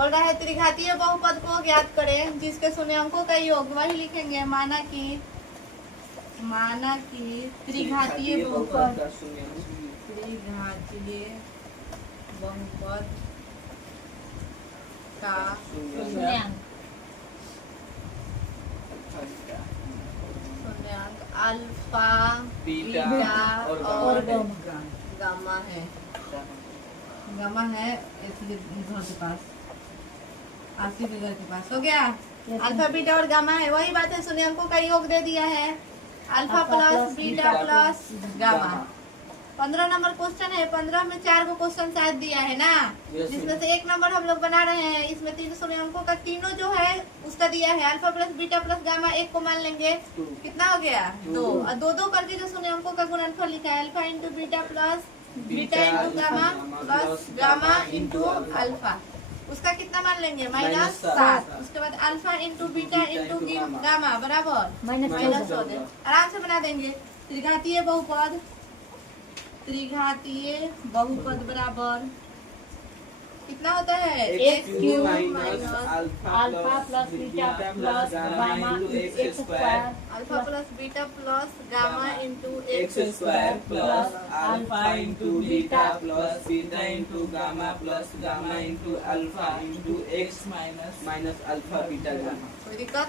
बोल रहा है त्रिघातीय बहुपद को ज्ञात करें जिसके शून्य अंकों का योग वही लिखेंगे। माना कि त्रिघातीय बहुपद का शून्यांक अल्फा बीटा और गामा है। गामा है इसलिए घर के पास आसिफ घर के पास हो गया। अल्फा बीटा और गामा है, वही बात है। शून्याङ्कों का योग दे दिया है alpha plus beta plus gamma. 15 number question है। 15 में 4 को क्वेश्चन शायद दिया है ना, जिसमें से 1 नंबर हम लोग बना रहे हैं। इसमें 3 शून्याङ्कों का तीनों जो है उसका दिया है। Alpha plus beta plus gamma 1 को मान लेंगे, कितना हो गया 2 और 2 करके जो शून्याङ्कों का गुणनफल लिखा है alpha into beta plus beta into gamma plus gamma into alpha, उसका कितना मान लेंगे -7। उसके बाद alpha into beta into gamma बराबर माइनस हो गया। आराम से बना देंगे। त्रिघातीय बहुपद बराबर कितना होता है x cube minus alpha plus beta plus gamma x square, alpha plus beta plus gamma into x square plus alpha into beta plus beta into gamma plus gamma into alpha into x minus alpha beta gamma. कोई दिक्कत?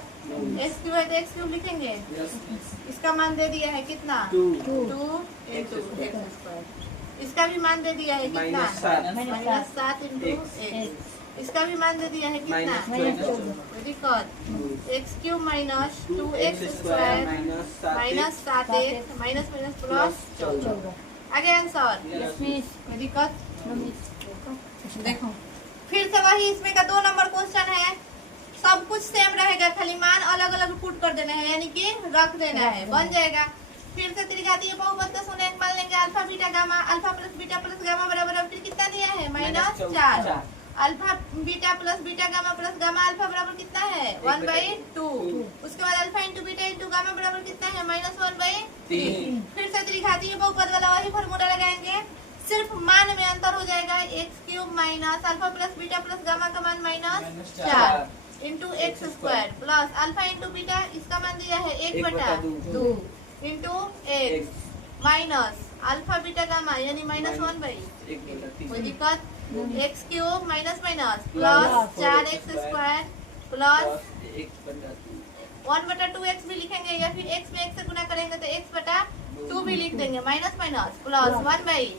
x cube है तो x cube लिखेंगे। इसका मान दे दिया है कितना 2 इंटू x स्क्वायर। इसका भी मान दे दिया है कितना -7 इंटू x। इसका भी मान दे दिया है कितना -14। x cube minus 2x square minus 7x minus plus 14। आगे आंसर कोई दिक्कत? देखो फिर से वही इसमें का 2 नंबर क्वेश्चन है। सब कुछ सेम रहेगा, खाली मान अलग अलग पुट कर देना है, यानी कि रख देना है, बन जाएगा। फिर से त्रिघातीय बहुपद का शून्याङ्क मान लेंगे alpha beta gamma. Alpha plus beta plus gamma बराबर फिर कितना दिया है -4। Alpha beta plus beta gamma plus gamma alpha बराबर कितना है 1/2। उसके बाद alpha into beta into gamma बराबर कितना है -1/3। फिर से त्रिघातीय बहुपद वाला वही फॉर्मूला लगाएंगे, सिर्फ मान में अंतर हो जाएगा। x cube minus alpha plus beta plus gamma का मान -4 into x square plus alpha into beta, इसका मान दिया है 1/2 into x minus alpha beta gamma यानी -1/। कोई दिक्कत? x cube minus plus 4x square plus 1/2x भी लिखेंगे, या फिर x में x से गुना करेंगे तो x/2 भी लिख देंगे, माइनस प्लस 1/3।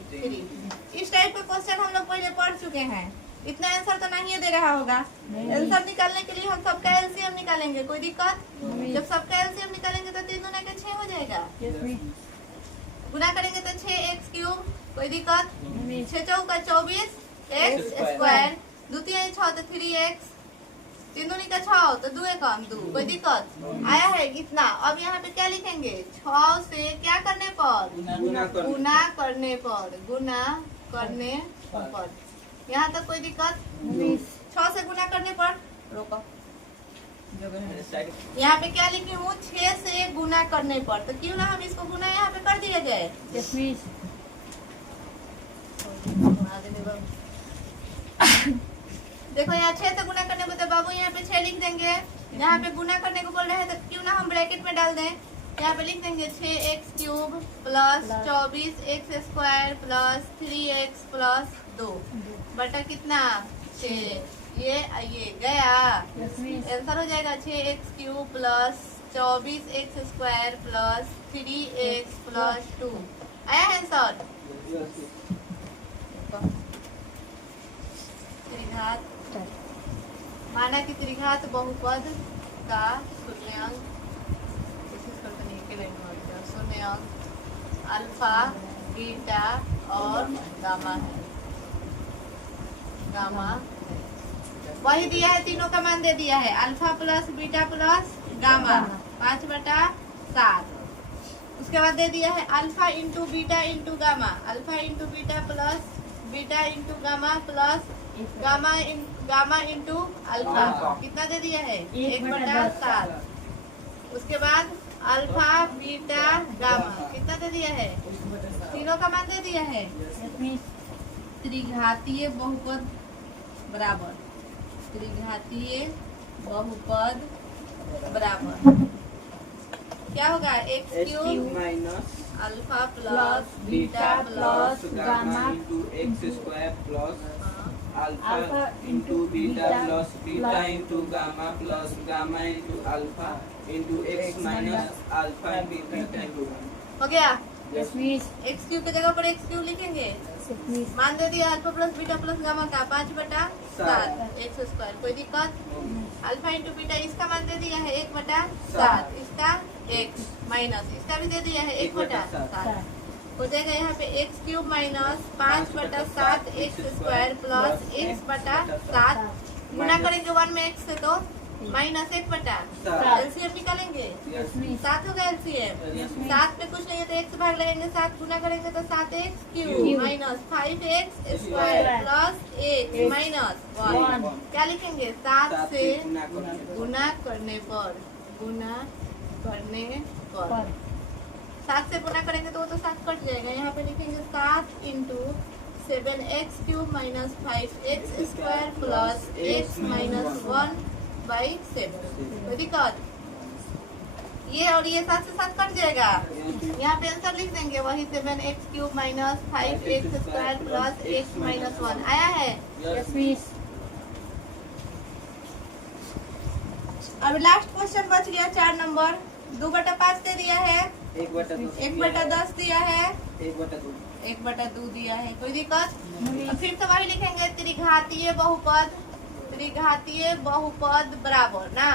इस टाइप का क्वेश्चन हम लोग पहले पढ़ चुके हैं। इतना आंसर तो नहीं दे रहा होगा। आंसर निकालने के लिए हम सबका एलसीएम निकालेंगे। कोई दिक्कत? जब सबका एलसीएम निकालेंगे तो 3 दूना के 6 हो जाएगा। गुना करेंगे तो 6x क्यूब। कोई दिक्कत? 6 चौका 24 x स्क्वायर, 2 3 6 तो 3x, 3 दूनी का 6 तो 2 कम 2। कोई दिक्कत? आया है इतना। अब यहाँ पे क्या लिखेंगे 6 से क्या करने पर गुना करने पर। यहाँ तक कोई दिक्कत? 6 से गुना करने पर रोको। यहाँ पे क्या लिखी हूँ 6 से गुना करने पर, तो क्यों ना हम इसको गुना यहाँ पे कर दिया जाए। देखो यहाँ 6 से गुना करने को तो बाबू यहाँ पे 6 लिख देंगे। यहाँ पे गुना करने को बोल रहे हैं तो क्यों ना हम ब्रैकेट में डाल दें। यहाँ पे लिख देंगे 6x cube plus 24x square plus 3x plus 2 बटा कितना 6। ये गया आंसर हो जाएगा 6x cube plus 24x square plus 3x plus 2। आया है आंसर? त्रिघात माना कि त्रिघात बहुपद का शून्याङ्क अल्फा बीटा और गामा है। गामा वही दिया है, तीनों का मान दे दिया है alpha plus beta plus gamma 5/7। उसके बाद दे दिया है alpha into beta into gamma, alpha into beta plus beta into gamma plus gamma into alpha, कितना दे दिया है 1/7। उसके बाद अल्फा बीटा गामा कितना दे दिया है, तीनों का मान दे दिया है। त्रिघातीय बहुपद बराबर त्रिघातीय बहुपद बराबर क्या होगा? X cube minus alpha plus beta plus gamma into x square plus alpha into beta plus beta into gamma plus gamma into alpha into x minus alpha into beta into हो गया। Yes miss. एक्स क्यूब की जगह पर x cube लिखेंगे। मान दे दिया alpha plus beta plus gamma का 5/7 x square. कोई दिक्कत? अल्फा इंटू बीटा इसका मान दे दिया है 1/7, इसका एक्स माइनस इसका भी दे दिया है 1/7 हो जाएगा। यहाँ पे x cube minus 5/7 x square plus x/7 गुना करेंगे 1 में x से तो माइनस 1/7 एलसीएम निकालेंगे। 7 होगा एलसीएम। 7 में कुछ नहीं है तो x भाग लगेंगे, 7 गुना करेंगे तो 7x cube minus 5x square plus x minus 1 क्या लिखेंगे? 7 से गुना करने पर 7 से गुना करेंगे तो वो तो 7 कट जाएगा। यहाँ पे लिखेंगे 7 into 7x cube minus 5x square plus x minus 1/7। कोई दिक्कत? ये और ये 7 से 7 कट जाएगा। यहाँ पे आंसर लिख देंगे वही 7x cube minus 5x square plus x minus 1 आया है। Yes miss. अब लास्ट क्वेश्चन बच गया 4 नंबर। 2/5 दे दिया है, 1/10 दिया है, 1/2 दिया है। कोई दिक्कत? अब फिर से वही लिखेंगे त्रिघातीय बहुपद बराबर ना।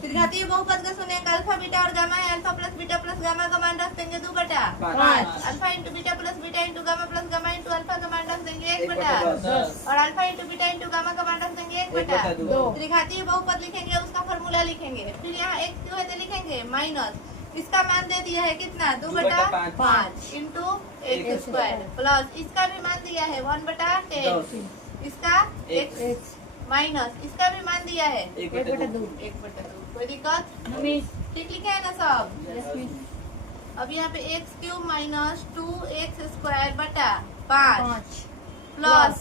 त्रिघातीय बहुपद का सुनेंगे अल्फा बीटा और गामा है। Alpha plus beta plus gamma का मान रख देंगे 2/5। Alpha into beta plus beta into gamma plus gamma into alpha का मान रख देंगे 1/10 और alpha into beta into gamma का मान रख देंगे 1/2। त्रिघातीय बहुपद लिखेंगे, उसका फॉर्मूला लिखेंगे। फिर यहाँ x क्यों है तो लिखेंगे माइनस इसका मान दे दिया है कितना? 2/5 इंटू एक्स स्क्वायर प्लस इसका भी मान दिया है 1/10 इसका x माइनस इसका भी मान दिया है 1/2। कोई दिक्कत? ठीक लिखे है ना सब? Yes miss. अब यहाँ पे x cube minus 2x square बटा 5 प्लस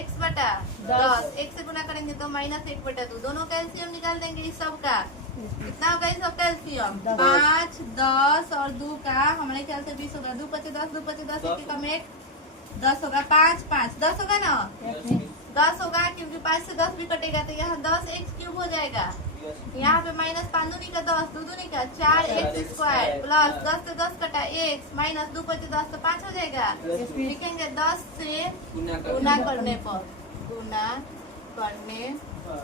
x/10 एक से गुना करेंगे तो माइनस 1/2 दोनों का एलसीएम निकाल देंगे इस सब का। कितना होगा इस सब का एलसीएम? 5, 10 और 2 का हमारे ख्याल से 20 होगा। 2 × 10 2 × 10 1 कम 1 10 होगा। 5 5 10 होगा ना? 10 होगा क्योंकि 5 से 10 भी कटेगा तो यहाँ 10x क्यूब हो जाएगा। यहाँ पे माइनस 5 दूनी का 10 2 दूनी का 4x स्क्वायर प्लस 10 से 10 कटा x माइनस 2 × 10 तो 5 हो जाएगा। लिखेंगे 10 से गुना करने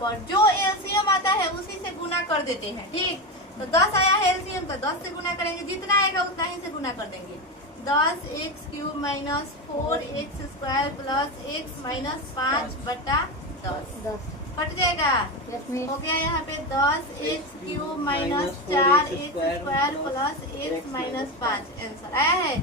पर जो एलसीएम आता है उसी से गुना कर देते हैं। ठीक, तो 10 आया है एलसीएम तो 10 से गुना करेंगे, जितना आएगा उतना ही से गुना कर देंगे। 10x cube minus 4x square plus x minus 5/10 cut जाएगा। हो गया यहाँ पे 10x cube minus 4x square plus x minus 5 answer आया है।